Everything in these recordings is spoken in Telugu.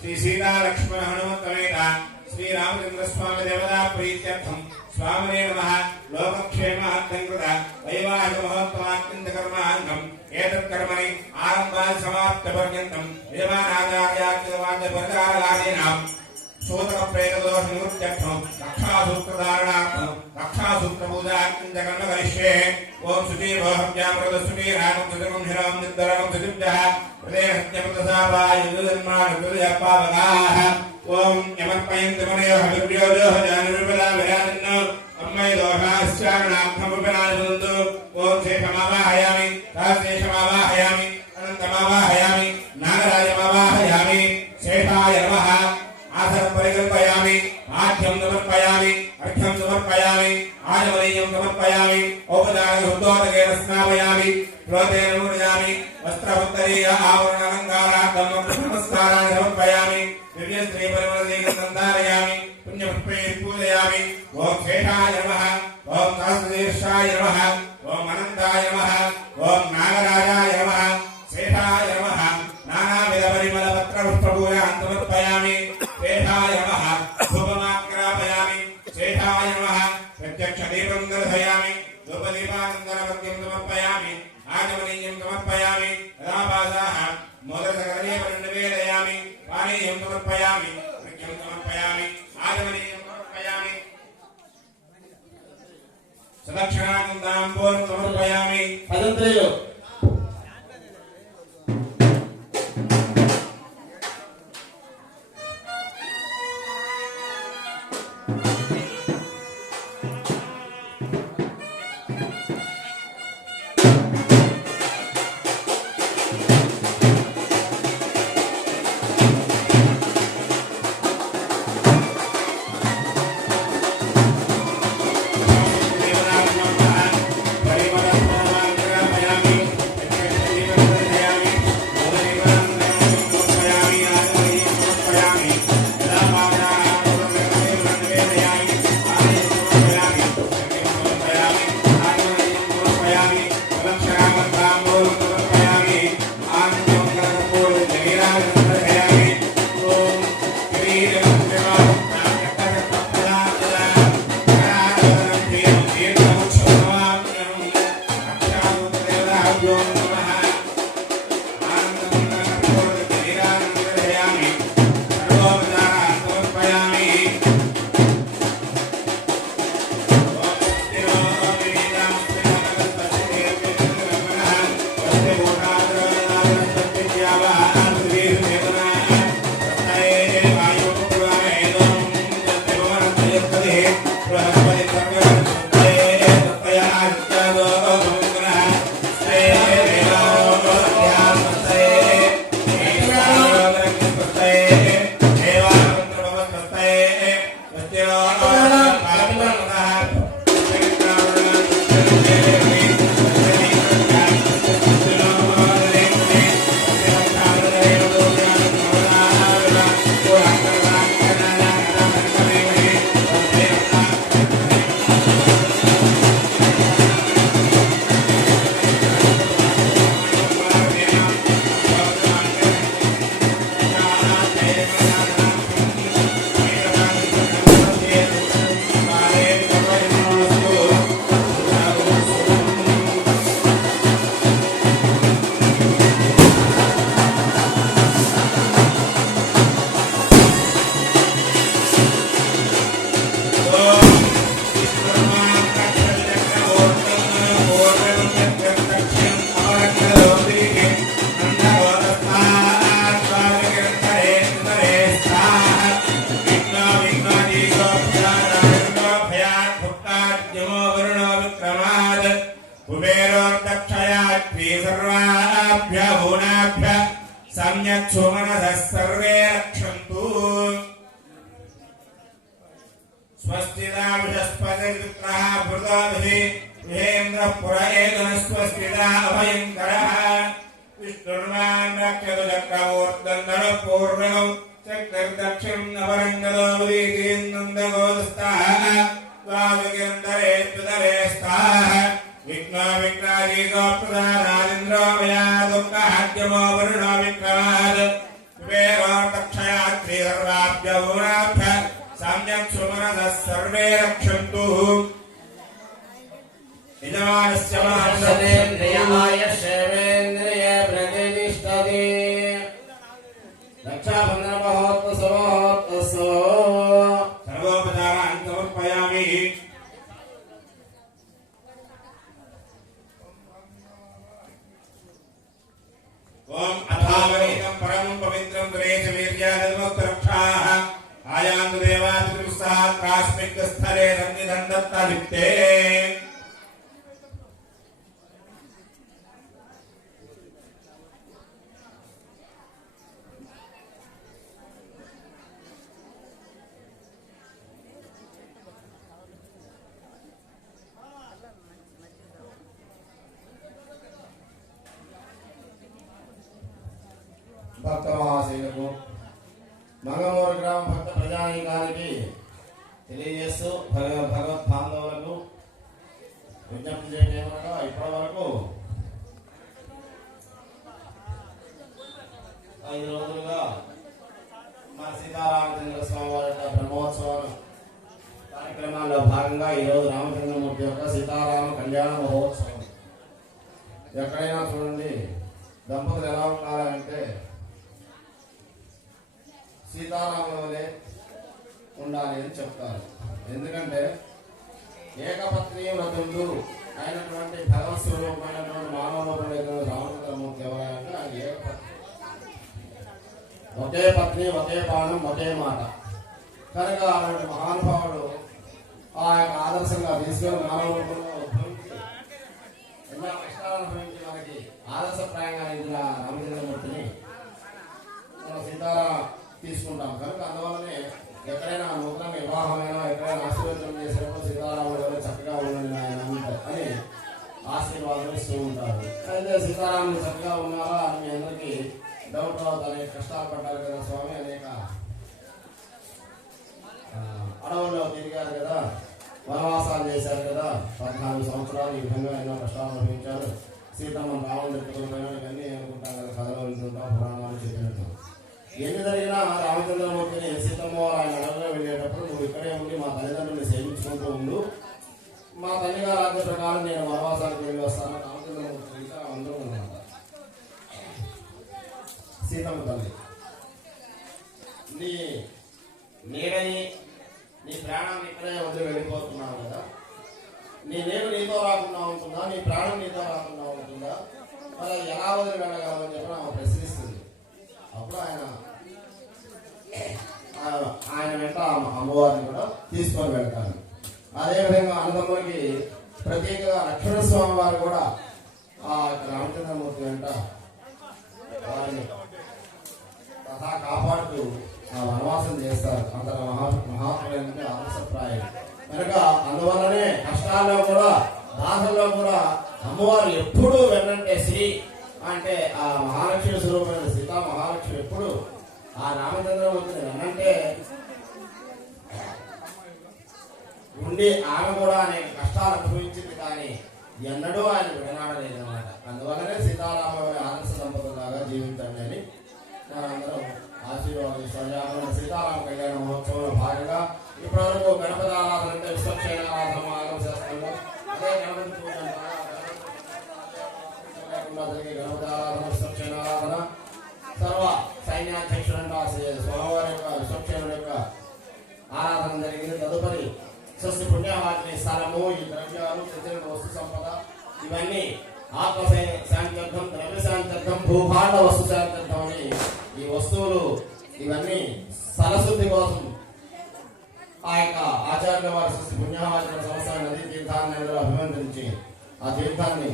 श्री सीता लक्ष्मण हनुमत समेत श्री रामचंद्र स्वामी देवता प्रीत्यर्थम स्वामिने नमः लोकक्षेमार्थं कृत वैवाहिक महोत्सवात्यंत कर्मांगम एतत् कर्मणि आरंभात् समाप्तपर्यन्तं यजमानाचार्याच्युतवाद्यपरकारादीनां सूत्र प्रेतदोष निवृत्त्यर्थं रक्षासूत्रधारणार्थं रक्षासूत्रपूजार्थं च कर्म करिष्ये ओम सुधीर्भवहव्यामृतसुधीरागं सुधीर्घं हिरां निर्धरं सुधीर्जः हृदयहत्यमृतसापाय युगन्मानकृतयप्पावगाः ओम यमर्पयन्तमनयो हविर्योजोः जानविपदा विराजन्नो अम्मय दोषाश्चारणार्थमुपनादन्तु ओम शेषमावाहयामि सहस्रेशमावाहयामि अनन्तमावाहयामि नागराजमावाहयामि शेषाय नमः आसन परिकल्पयामि आद्यं समर्पयामि अर्घ्यं समर्पयामि आजमनीयं समर्पयामि औपचारिकशुद्धोदकेन स्नापयामि प्रोतेन नमयामि वस्त्रवत्तरीय आवरणलङ्कारार्थं नमस्काराणि समर्पयामि दिव्यश्री परिमलदीकं धारयामि पुण्यपुष्पैः पूजयामि ओम शेषाय नमः ओम सहस्रशीर्षाय नमः ओम अनन्ताय नमः ओम नागराजाय नमः शेषाय नमः नानाविधपरिमलपत्रपुष्पपूजां समर्पयामि शेषाय नमः धूपमाग्रापयामि शेषाय नमः प्रत्यक्षदीपं दर्शयामि धूपदीपानन्दनवर्ग्यं समर्पयामि आचमनीयं समर्पयामि रापासाः मोदककरणीयं निवेदयामि पानीयं समर्पयामि अर्घ्यं समर्पयामि आचमनीयं समर्पयामि सदक्षिणानन्दाम्बोधं समर्पयामि पदत्रयो सम्यक् सुमनसः सर्वे रक्षन्तु स्वस्तिदा बृहस्पतिर्विक्रः भृताभिः महेन्द्रः पुरयेतन स्वस्तिदा अभयङ्करः विष्णुर्मान् रक्षतु चक्रवर्तन्दनः पूर्वं चक्रदक्षिणम् अपरङ्गतो विदीतीन्दन्दगोदस्ताः त्वाविगिरन्दरे त्वदरे स्ताः विघ्नो विघ्नादीको प्रदानादिन्द्रो मया दुःखहाद्यमो वरुणो विक्रमात् मे रक्षन्तु यजमानस्य मनः शर्वेन्द्रिय प्रतिष्ठति रक्षाबन्धन महोत्सवोत्सव सर्वोपचारान् समर्पयामि। ओम अथावरीतं परमं पवित्रं सुरेश वीर्यादवक्त्रक्षाः आयान्तु देवादित्युत्साहात् कास्मिक स्थले सन्निधं दत्तादित्ये భక్తమహాశయులకు మంగమూరు గ్రామ భక్త ప్రజానీకానికి తెలియజేస్తూ భగవత్ బాంధవులకు విజ్ఞప్తి చేయటమనగా ఇప్పటి వరకు 5 రోజులుగా మన సీతారామచంద్ర స్వామి వారి యొక్క బ్రహ్మోత్సవం కార్యక్రమాల్లో భాగంగా ఈరోజు రామచంద్రమూర్తి యొక్క సీతారామ కళ్యాణ మహోత్సవం. ఎక్కడైనా చూడండి దంపతులు ఎలా ఉండాలంటే సీతారాముల వలె ఉండాలి అని చెప్తారు. ఎందుకంటే ఏకపత్ని వ్రతుడు అయినటువంటి భగవత్ స్వరూపమైనటువంటి మానవ రూపమైనటువంటి రామచంద్రమూర్తి ఎవరంటే ఆయన ఏకపత్ని, ఒకే పత్ని, ఒకే బాణం, ఒకే మాట. కనుక అలాంటి మహానుభావుడు ఆ యొక్క ఆదర్శంగా తీసుకొని మానవ రూపంలో ఉద్భవించి ఎన్నో కష్టాలను అనుభవించి మనకి ఆదర్శప్రాయంగా ఇందులో రామచంద్రమూర్తిని సీతారామ తీసుకుంటాం. కనుక అందువల్లనే ఎక్కడైనా నూతన వివాహమైనా ఎక్కడైనా ఆశీర్వచనం చేసినప్పుడు సీతారాముడు ఎవరు చక్కగా ఉండండి ఆయన అని ఆశీర్వాదం ఇస్తూ ఉంటారు. అయితే సీతారాముడు చక్కగా ఉన్నారా అని మీ అందరికీ డౌట్ రావద్దు. అనేక కష్టాలు పడ్డారు కదా స్వామి, అనేక అడవుల్లో తిరిగారు కదా, వనవాసాలు చేశారు కదా, 14 సంవత్సరాలు ఈ విధంగా ఎన్నో కష్టాలు అనుభవించారు. సీతమ్మ రావణుడు ఎత్తుకుపోయినా ఇవన్నీ అనుకుంటాం కదా, కథలో వింటుంటాం, పురాణాలు చెప్పినట్టు. ఎన్ని జరిగినా రామచంద్రమూర్తిని సీతమ్మ ఆయన అడవిలో వెళ్ళేటప్పుడు నువ్వు ఇక్కడే ఉండి మా తల్లిదండ్రులు సేవించుకుంటూ ఉండు, మా తల్లిగారు ఆజ్ఞ ప్రకారం నేను వనవాసానికి వెళ్ళి వస్తాను. రామచంద్రమూర్తి ఇంకా అందరూ ఉన్నారు. సీతమ్మ తల్లి నీ నీడని నీ ప్రాణాన్ని ఇక్కడే వదిలి వెళ్ళిపోతున్నావు కదా, నీ నేను నీతో రాకుండా ఉంటుందా, నీ ప్రాణం నీతో రాకుండా ఉంటుందా, మరి ఎలా వదిలి వెళ్ళగలవని చెప్పి ఆమె ప్రశ్నిస్తుంది. అప్పుడు ఆయన వెంట అమ్మవారిని కూడా తీసుకొని వెళ్తాను. అదేవిధంగా అన్నదమ్ములకి ప్రత్యేకంగా లక్ష్మణ స్వామి వారు కూడా ఆ రామచంద్రమూర్తి వెంట వారిని తథా కాపాడుతూ వనవాసం చేస్తారు. అంత మహాత్ములైన ఆదర్శప్రాయం. కనుక అందువల్లనే కష్టాల్లో కూడా బాధల్లో కూడా అమ్మవారు ఎప్పుడూ వెన్నంటే శ్రీ అంటే ఆ మహాలక్ష్మి స్వరూపమైన సీతా మహాలక్ష్మి ఎప్పుడు ఆ రామచంద్రమూర్తిని వెన్నంటే ఉండి ఆమె కూడా అనేక కష్టాలు అనుభవించింది, కానీ ఎన్నడూ ఆయన విడనాడలేదు అన్నమాట. అందువల్లనే సీతారామ ఆదర్శ దంపతులాగా జీవించండి అని మనందరం ఆశీర్వాదిస్తాం. సీతారామ కళ్యాణ మహోత్సవంలో భాగంగా ఇప్పటివరకు గణపతి ఆరాధన అంటే విశ్వక్షేణ ఆరాధన ఆగమ శాస్త్రంలో అదే గణపతి పూజ గణపతి ఆరాధన విశ్వక్షేణ ఆరాధన సర్వ సైన్యాధ్యక్షుడు స్వామివారి యొక్క విశ్వక్షేణుడు యొక్క ఆరాధన జరిగింది. తదుపరి స్వస్తి పుణ్యవాటిని స్థలము, ఈ ద్రవ్యాలు, ప్రజల వస్తు సంపద ఇవన్నీ ఆత్మ శాంత్యర్థం, ద్రవ్య శాంత్యర్థం, భూభాండ వస్తు శాంత్యర్థం అని ఈ వస్తువులు ఇవన్నీ సరస్వతి కోసం ఆ యొక్క ఆచార్య వారి స్వస్తి పుణ్యవాచన సంవత్సరం నదీ తీర్థాన్ని అభినందించి ఆ తీర్థాన్ని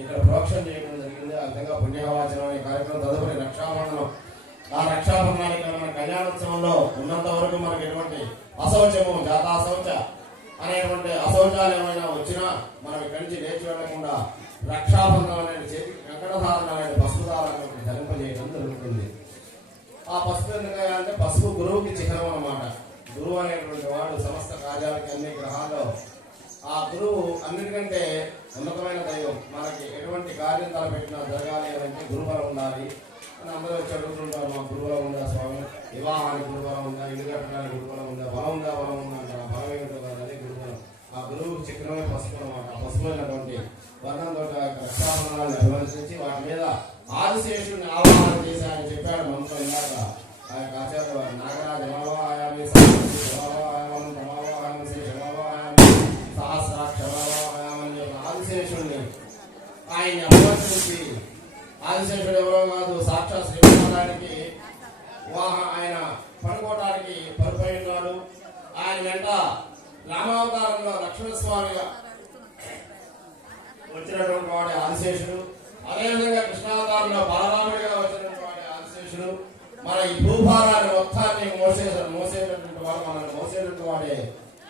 ఇక్కడ ప్రోక్షణ చేయడం జరిగింది. ఆ విధంగా పుణ్యవాచనం అనే కార్యక్రమం. తదుపరి రక్షాబంధనం. ఆ రక్షాబంధనానికి మన కళ్యాణోత్సవంలో ఉన్నంత వరకు మనకు ఎటువంటి అశౌచము, జాతాశౌచ అనేటువంటి అశౌచాలు ఏమైనా వచ్చినా మనం ఇక్కడి నుంచి లేచి వెళ్లకుండా రక్షాబంధనం అనే చేతికి కంకణధారణ అనే పసుపు దారాన్ని ధరింపజేయడం జరుగుతుంది. ఆ పసుపు ఎందుకంటే పసుపు గురువుకి చిహ్నం అన్నమాట. గురువు అనేటువంటి వాడు సమస్త కార్యాలకి అన్ని గ్రహాల్లో ఆ గురువు అన్నిటికంటే ఉన్నతమైన దైవం. మనకి ఎటువంటి కార్యం తలపెట్టినా జరగాలి అంటే గురుబలం ఉండాలి అని అందరూ వచ్చి అడుగుతుంటారు. మా గురుబలం ఉందా స్వామి, వివాహానికి గురుబలం ఉందా, ఇల్లు కట్టడానికి గురుబలం ఉందా, బలం ఉందా, బలం ఉందా అంటారు. బలం ఏమిటో కాదు, అదే ఆయన పడుకోవడానికి పడిపోయి ఉన్నాడు. ఆయన వెంట రామావతారంలో లక్ష్మణస్వామిగా వచ్చినటువంటి వాడు ఆదిశేషుడు, అదేవిధంగా కృష్ణావతారంలో బాలరాముడిగా వచ్చినటువంటి వాడు ఆదిశేషుడు. మన ఈ భూభారాన్ని మొత్తాన్ని మోసేటటువంటి వాడు, మనల్ని మోసేటటువంటి వాడే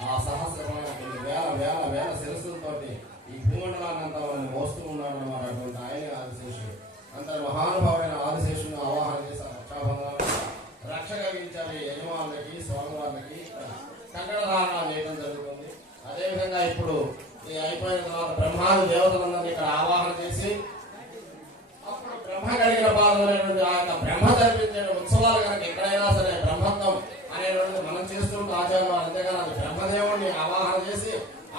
ఆ సహస్రమైన వేల వేల వేల శిరస్సులతో ఈ భూమండలాన్ని అంతా మనల్ని మోస్తూ ఉన్నాడు అన్నమాట. అటువంటి ఆయన ఆదిశేషుడు. అంతటి మహానుభావుడైన ఆదిశేషుని ఆవాహన చేసి రక్షాబంధాలను రక్ష కలిగించాలి. యజమానులకి స్వామివారికి కంకణధారణ చేయడం జరుగుతుంది. అదేవిధంగా ఇప్పుడు ఈ అయిపోయిన తర్వాత బ్రహ్మాది దేవతలందరినీ ఇక్కడ ఆవాహన చేసి అప్పుడు బ్రహ్మ కలిగిన పాదమైనటువంటి ఆ యొక్క బ్రహ్మ జరిపించే ఉత్సవాలు కనుక ఎక్కడైనా సరే బ్రహ్మత్వం అనేటువంటిది మనం చేస్తుంటే ఆచార్యులు అంతేగాని అది బ్రహ్మదేవుడిని ఆవాహన చేసి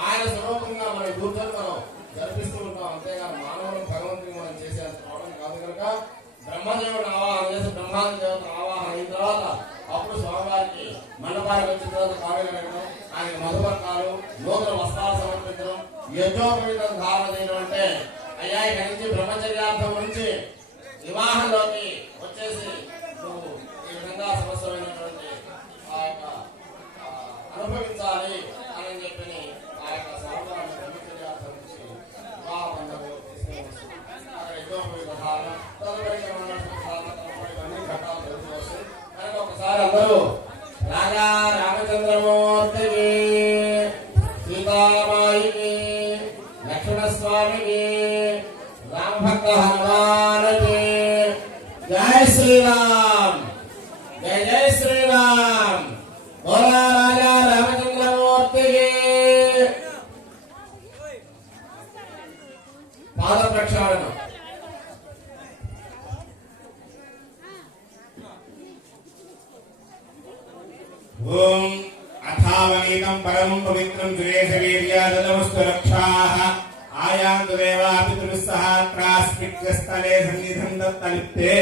ఆయన స్వరూపంగా మనం కూర్చొని మనం జరిపిస్తూ ఉంటాం. అంతేగాని మానవుడు భగవంతుని మనం చేసే రావడం కాదు కనుక బ్రహ్మదేవుడిని ఆవాహన చేసి బ్రహ్మాది దేవతను ఆవాహన అయిన తర్వాత అప్పుడు స్వామివారికి మండపానికి వచ్చిన తర్వాత కాళ్ళు కడగడం, ఆయన మధుపర్కాలు నూతన వస్త్రాలు సమర్పించడం, యజ్ఞోపవీతం ధారణ చేయడం. అంటే అయ్యా ఇక నుంచి బ్రహ్మచర్యార్థం నుంచి వివాహంలోకి వచ్చేసి నువ్వు ఈ విధంగా సమస్యమైనటువంటి ఆ యొక్క అనుభవించాలి అని చెప్పి ఆ యొక్క స్వామివారిని బ్రహ్మచర్యార్థం నుంచి వివాహ బంధంలో తీసుకుని వస్తుంది. అక్కడ యజ్ఞోపవీత ధారణ తదుపరి ఇవన్నీ ఘట్టాలు జరుగుతూ వస్తాయి. కనుక ఒకసారి అందరూ రాజా రామచంద్రమూర్తికి, సీతామాయికి, లక్ష్మణస్వామికి, రామభక్త హనుమానికి జై శ్రీరామ్, జై జై శ్రీరామ్. బోలా రాజా రామచంద్రమూర్తికి. పాద ప్రక్షాళన. ఓం అథావనీతం పరమం పవిత్రం సురేశవీర్యాదమస్తు రక్షాః ఆయాంతు దేవా పితృస్సహ త్రాస్మిక్స్థలే సన్నిధం దత్తలిప్తే.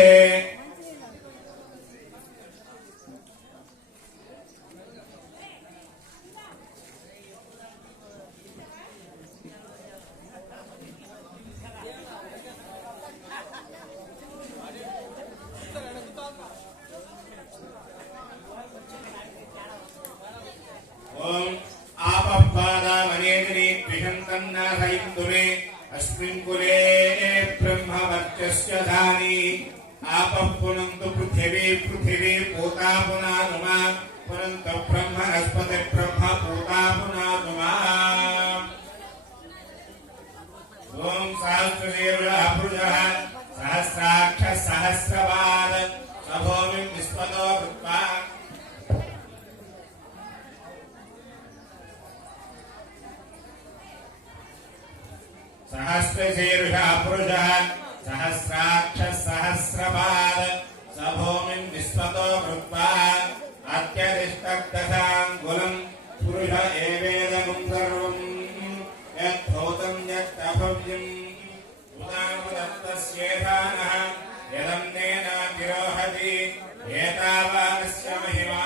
ఓం ఆపఃపాదామనేతిని ద్విషంతన్నాసయింతునే అస్మిన్ కులే బ్రహ్మవర్చస్య ధాని ఆపః పునంతు పృథివీ పృథివీ పూతా పునాతుమా పునంతు బ్రహ్మణస్పతి బ్రహ్మ పూతా పునాతుమా. ఓం సహస్రశీర్షః పురుషః సహస్రాక్షः సహస్రపాద్ సభూమిం విశ్వతో కృత్వా. सहस्रशीर्षः पुरुषः सहस्राक्षः सहस्रपाद सभूमिं विश्वतो कृत्वा अत्यधिष्ठदशाङ्गुलं पुरुष एवेदं सर्वं यद्भूतं यत्तभव्यम् उदामुदत्तस्येधानः यदन्नेनातिरोहति एतावानस्य महिमा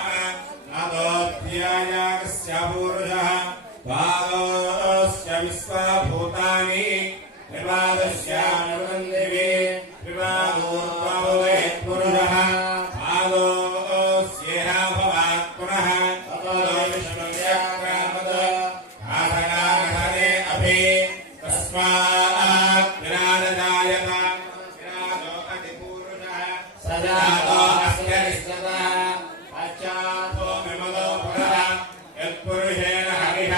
अदोऽध्यायाकस्य पुरुषः पादोऽस्य विश्वभूतानि विवादस्यामृतन्दिवे विवादोर्बाहुवेत् पुरुषः पादोऽस्येह भवात् पुनः ततो विश्वव्याक्रामद आसनाघने अभि तस्मात् विराजजायत विराजो अतिपूरुषः सजातो अस्य निष्ठतः पश्चातो विमलो पुरः यत्पुरुषेण हरिः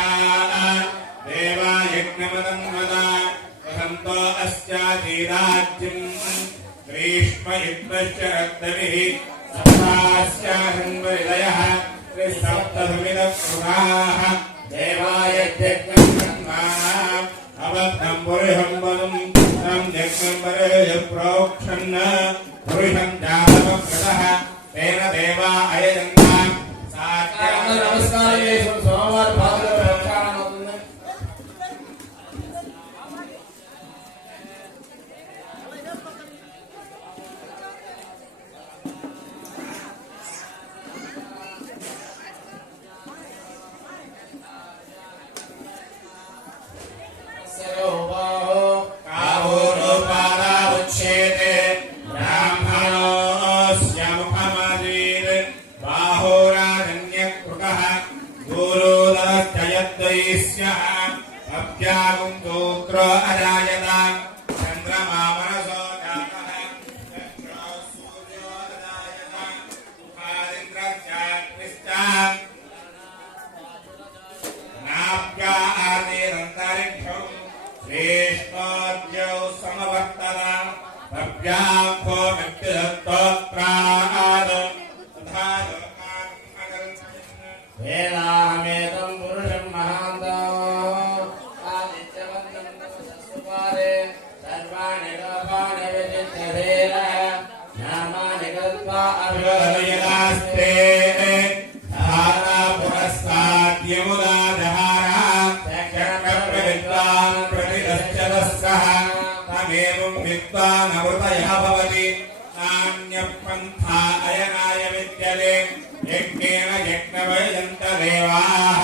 देवा यज्ञमदन्वदा प्रथमतो अस्याधीराज्यम् ग्रीष्म युद्धश्च रक्तभिः सप्तास्याहन्वरिदयः त्रिसप्तसमिदकृताः देवायज्ञम् ब्रह्माणाम् अबद्धम् पुरुषम् वदम् तम् यज्ञम् वरेय प्रोक्षन् पुरुषम् जातमकृतः तेन देवा अयजन्ताम् నమస్కారం చేసి సోమవారి పాదల ప్రక్షాళన అవుతుంది. కాహోరోపాదావుచ్ఛేదే బ్రాహ్మణోస్య ముఖమాది अभ्यागुं सूत्रो अजायत चन्द्रमा मनसो जातः चक्षुः सूर्यो अजायत उपादिन्द्रश्चाग्निश्च नाभ्या आदिरन्तरिक्षौ श्रेष्ठोऽद्यौ समवर्तत भव्याभो व्यक्तिदत्तोत्राद तथा वेदाहमेतं पुरुषं महान्तम् आदित्यवन्दं तमसस्तुपारे सर्वाणि लोकानि विचित्यधीरः नामानि गत्वा अभिवदयदास्ते धारा पुरस्ताद्यमुदा जहारा चक्षणप्रविद्वान् प्रतिदश्यतस्सः तमेवं विद्वानमृतयः भवति नान्यपन्था अयनाय विद्यते यज्ञेन यज्ञवयन्त देवाः